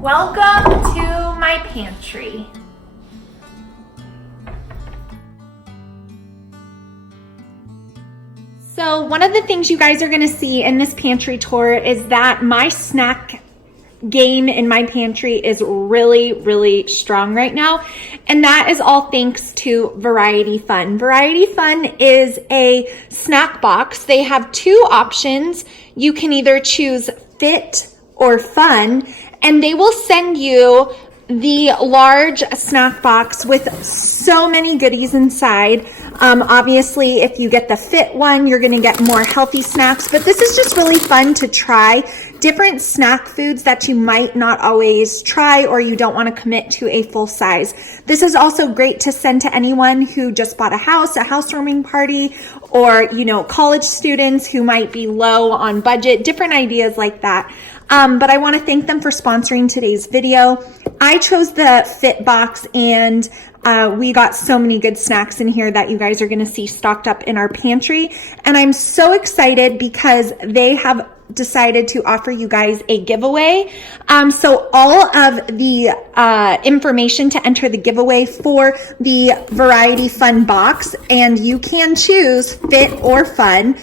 Welcome to my pantry. So one of the things you guys are going to see in this pantry tour is that my snack game in my pantry is really strong right now, and that is all thanks to Variety Fun. Variety Fun is a snack box. They have two options. You can either choose Fit or Fun, and they will send you the large snack box with so many goodies inside. Obviously, if you get the Fit one, you're going to get more healthy snacks, but this is just really fun to try different snack foods that you might not always try or you don't want to commit to a full size. This is also great to send to anyone who just bought a housewarming party, or, you know, college students who might be low on budget, different ideas like that. But I want to thank them for sponsoring today's video. I chose the Fit box, and we got so many good snacks in here that you guys are going to see stocked up in our pantry. And I'm so excited because they have decided to offer you guys a giveaway. So all of the information to enter the giveaway for the Variety Fun box, and you can choose Fit or Fun,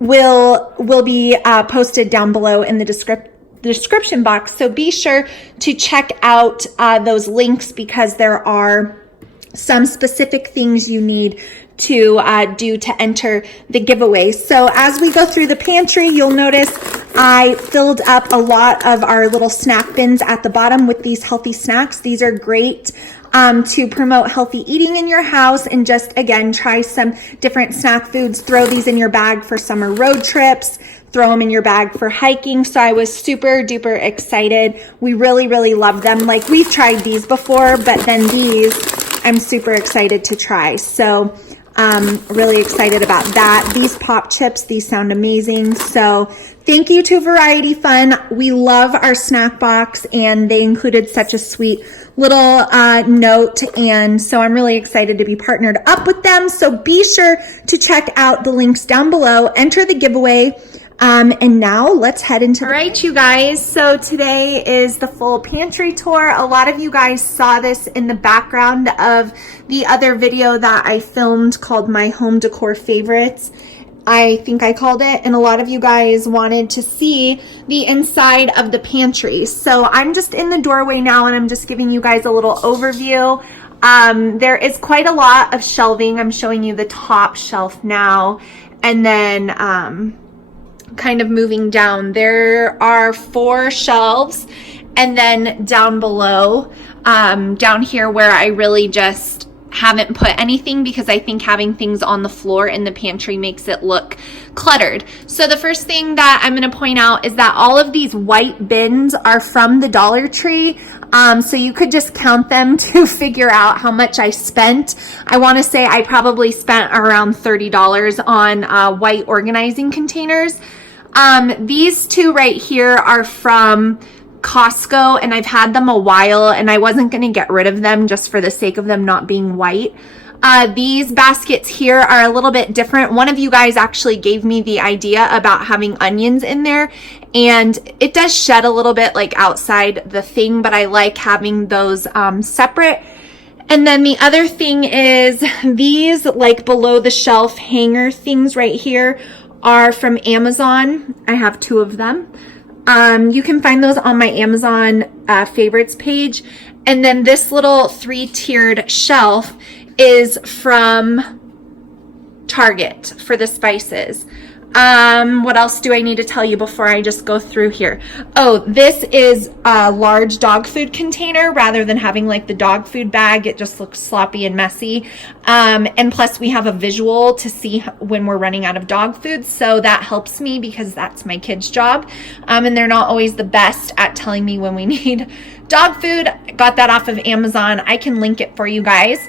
will be posted down below in the description box. So be sure to check out those links, because there are some specific things you need to do to enter the giveaway. So as we go through the pantry, you'll notice I filled up a lot of our little snack bins at the bottom with these healthy snacks. These are great to promote healthy eating in your house, and just, again, try some different snack foods. Throw these in your bag for summer road trips. Throw them in your bag for hiking. So I was super duper excited. We really love them. Like, we've tried these before, but then these I'm super excited to try. So really excited about that. These pop chips, these sound amazing. So thank you to Variety Fun. We love our snack box, and they included such a sweet little note, and so I'm really excited to be partnered up with them. So be sure to check out the links down below, enter the giveaway, and now let's head into. All right, you guys, so today is the full pantry tour. A lot of you guys saw this in the background of the other video that I filmed called My Home Decor Favorites, I think I called it, and a lot of you guys wanted to see the inside of the pantry. So I'm just in the doorway now, and I'm just giving you guys a little overview. There is quite a lot of shelving. I'm showing you the top shelf now, and then kind of moving down. There are 4 shelves, and then down below, down here where I really just haven't put anything, because I think having things on the floor in the pantry makes it look cluttered. So the first thing that I'm going to point out is that all of these white bins are from the Dollar Tree. So you could just count them to figure out how much I spent. I want to say I probably spent around $30 on white organizing containers. These 2 right here are from Costco, and I've had them a while, and I wasn't going to get rid of them just for the sake of them not being white. These baskets here are a little bit different. One of you guys actually gave me the idea about having onions in there, and it does shed a little bit like outside the thing, but I like having those separate. And then the other thing is these like below the shelf hanger things right here are from Amazon. I have 2 of them. You can find those on my Amazon favorites page. And then this little 3-tiered shelf is from Target for the spices. What else do I need to tell you before I just go through here? Oh, this is a large dog food container. Rather than having like the dog food bag, it just looks sloppy and messy. And plus we have a visual to see when we're running out of dog food. So that helps me, because that's my kids' job. And they're not always the best at telling me when we need dog food. Got that off of Amazon. I can link it for you guys.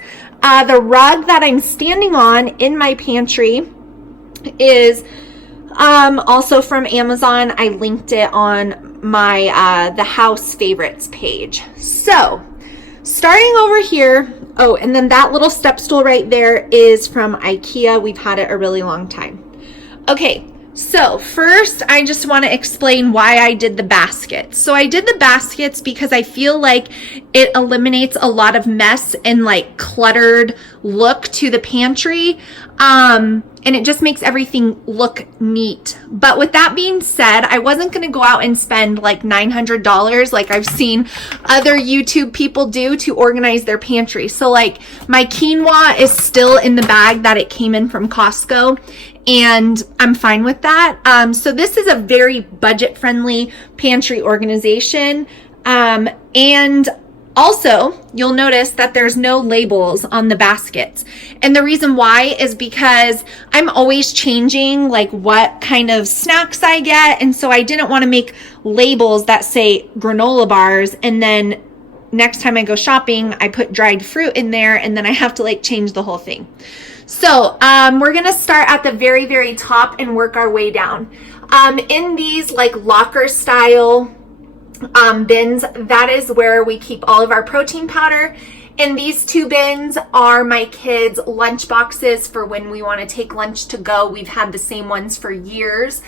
The rug that I'm standing on in my pantry is also from Amazon. I linked it on my the house favorites page. So starting over here, oh, and then that little step stool right there is from IKEA. We've had it a really long time. Okay, So first, I just want to explain why I did the baskets. So I did the baskets because I feel like it eliminates a lot of mess and like cluttered look to the pantry. And it just makes everything look neat. But with that being said, I wasn't going to go out and spend like $900 like I've seen other YouTube people do to organize their pantry. So like my quinoa is still in the bag that it came in from Costco, and I'm fine with that. So this is a very budget-friendly pantry organization. And also, you'll notice that there's no labels on the baskets. And the reason why is because I'm always changing like what kind of snacks I get. And so I didn't want to make labels that say granola bars, and then next time I go shopping, I put dried fruit in there, and then I have to like change the whole thing. So we're going to start at the very, very top and work our way down. In these like locker style bins, that is where we keep all of our protein powder. And these two bins are my kids' lunch boxes for when we want to take lunch to go. We've had the same ones for years.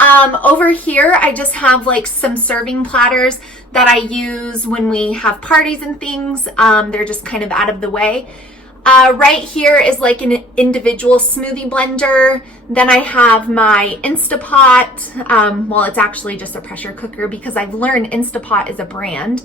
Over here, I just have like some serving platters that I use when we have parties and things. They're just kind of out of the way. Right here is like an individual smoothie blender. Then I have my Instapot. Well, it's actually just a pressure cooker because I've learned Instapot is a brand.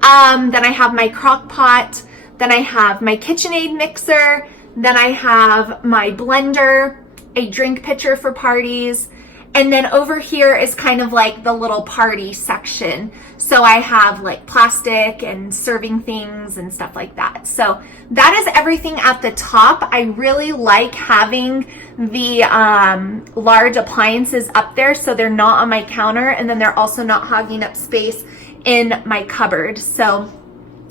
Then I have my crock pot. Then I have my KitchenAid mixer. Then I have my blender, a drink pitcher for parties. And then over here is kind of like the little party section. So I have like plastic and serving things and stuff like that. So that is everything at the top. I really like having the large appliances up there so they're not on my counter, and then they're also not hogging up space in my cupboard. So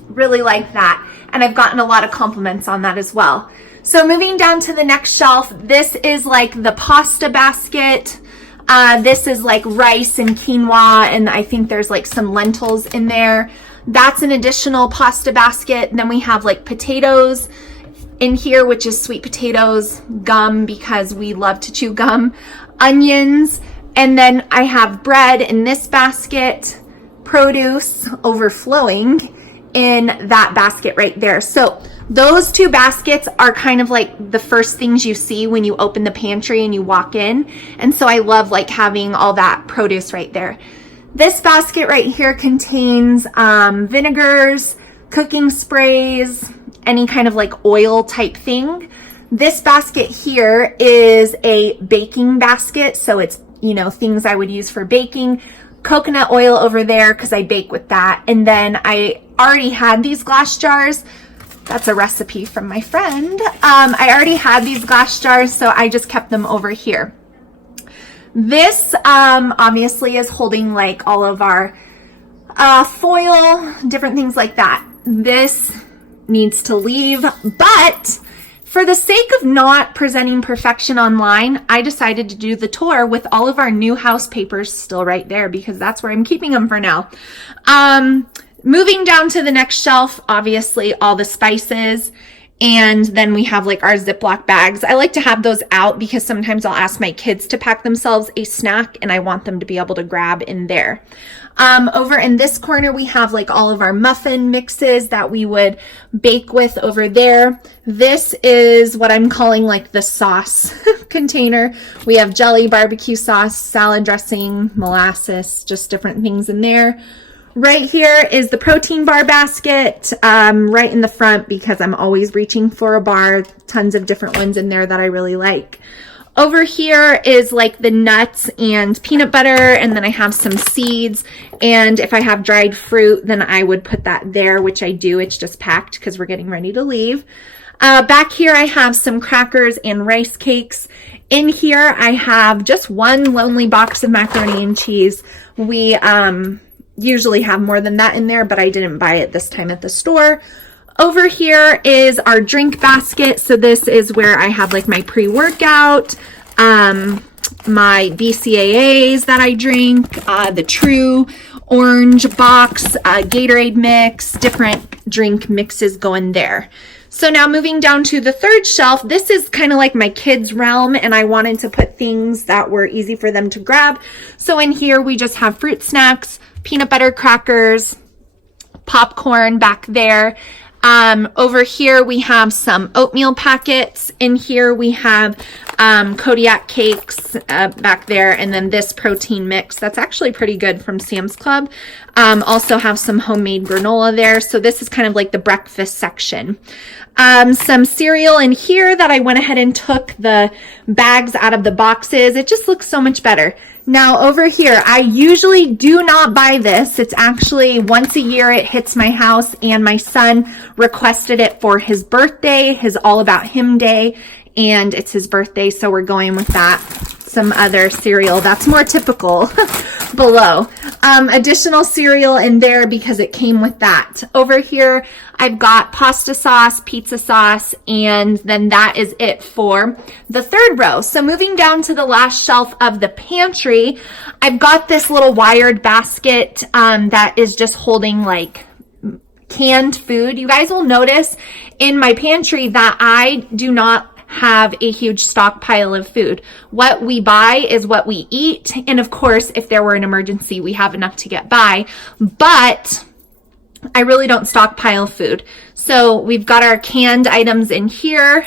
really like that. And I've gotten a lot of compliments on that as well. So moving down to the next shelf, this is like the pasta basket. This is like rice and quinoa, and I think there's like some lentils in there. That's an additional pasta basket. Then we have like potatoes in here, which is sweet potatoes, gum because we love to chew gum, onions, and then I have bread in this basket, produce overflowing in that basket right there. So those two baskets are kind of like the first things you see when you open the pantry and you walk in. And so I love like having all that produce right there. This basket right here contains vinegars, cooking sprays, any kind of like oil type thing. This basket here is a baking basket. So it's, you know, things I would use for baking. Coconut oil over there because I bake with that. And then I already had these glass jars. That's a recipe from my friend. I already had these glass jars, so I just kept them over here. This obviously is holding like all of our foil, different things like that. This needs to leave, but for the sake of not presenting perfection online, I decided to do the tour with all of our new house papers still right there because that's where I'm keeping them for now. Moving down to the next shelf, obviously all the spices, and then we have like our Ziploc bags. I like to have those out because sometimes I'll ask my kids to pack themselves a snack and I want them to be able to grab in there. Over in this corner, we have like all of our muffin mixes that we would bake with over there. This is what I'm calling like the sauce container. We have jelly, barbecue sauce, salad dressing, molasses, just different things in there. Right here is the protein bar basket, right in the front because I'm always reaching for a bar. Tons of different ones in there that I really like. Over here is like the nuts and peanut butter, and then I have some seeds. And if I have dried fruit, then I would put that there, which I do. It's just packed because we're getting ready to leave. Back here, I have some crackers and rice cakes. In here, I have just one lonely box of macaroni and cheese. We usually have more than that in there, but I didn't buy it this time at the store. Over here is our drink basket. So this is where I have like my pre-workout, my BCAAs that I drink, the True Orange box, Gatorade mix, different drink mixes go in there. So now moving down to the third shelf, this is kind of like my kids' realm, and I wanted to put things that were easy for them to grab. So in here, we just have fruit snacks, peanut butter crackers, popcorn back there. Over here, we have some oatmeal packets. In here, we have Kodiak cakes back there, and then this protein mix that's actually pretty good from Sam's Club. Also have some homemade granola there. So this is kind of like the breakfast section. Some cereal in here that I went ahead and took the bags out of the boxes. It just looks so much better. Now over here, I usually do not buy this. It's actually once a year it hits my house, and my son requested it for his birthday, his All About Him Day, and it's his birthday, so we're going with that. Some other cereal that's more typical below. Additional cereal in there because it came with that. Over here, I've got pasta sauce, pizza sauce, and then that is it for the third row. So moving down to the last shelf of the pantry, I've got this little wired basket that is just holding like canned food. You guys will notice in my pantry that I do not have a huge stockpile of food. What we buy is what we eat. And of course, if there were an emergency, we have enough to get by. But I really don't stockpile food. So we've got our canned items in here.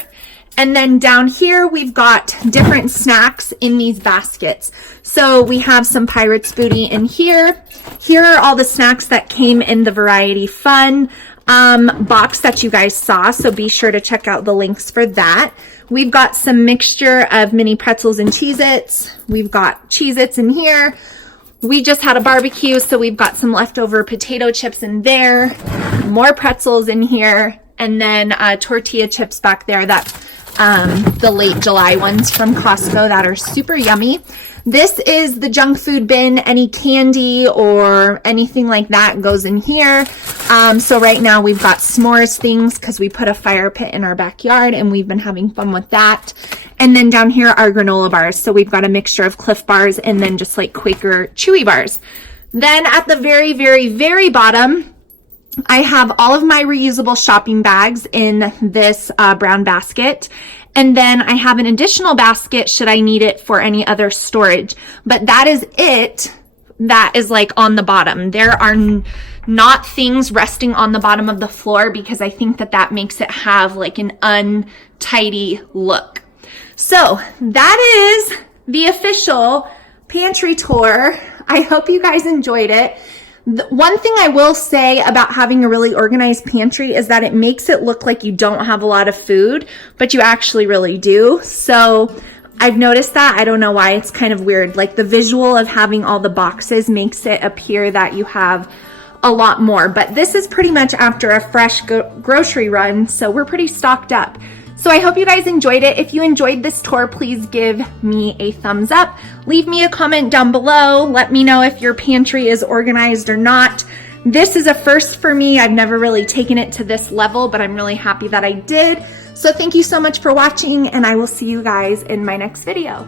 And then down here, we've got different snacks in these baskets. So we have some Pirates Booty in here. Here are all the snacks that came in the Variety Fun box that you guys saw. So be sure to check out the links for that. We've got some mixture of mini pretzels and Cheez-Its. We've got Cheez-Its in here. We just had a barbecue, so we've got some leftover potato chips in there, more pretzels in here, and then tortilla chips back there, that the late July ones from Costco that are super yummy. This is the junk food bin. Any candy or anything like that goes in here. So right now we've got s'mores things because we put a fire pit in our backyard and we've been having fun with that. And then down here are granola bars. So we've got a mixture of Cliff Bars and then just like Quaker Chewy bars. Then at the very, very, very bottom, I have all of my reusable shopping bags in this brown basket. And then I have an additional basket should I need it for any other storage. But that is it. That is like on the bottom. There are not things resting on the bottom of the floor because I think that that makes it have like an untidy look. So that is the official pantry tour. I hope you guys enjoyed it. One thing I will say about having a really organized pantry is that it makes it look like you don't have a lot of food, but you actually really do. So I've noticed that. I don't know why. It's kind of weird. Like the visual of having all the boxes makes it appear that you have a lot more. But this is pretty much after a fresh grocery run, so we're pretty stocked up. So I hope you guys enjoyed it. If you enjoyed this tour, please give me a thumbs up. Leave me a comment down below. Let me know if your pantry is organized or not. This is a first for me. I've never really taken it to this level, but I'm really happy that I did. So thank you so much for watching, and I will see you guys in my next video.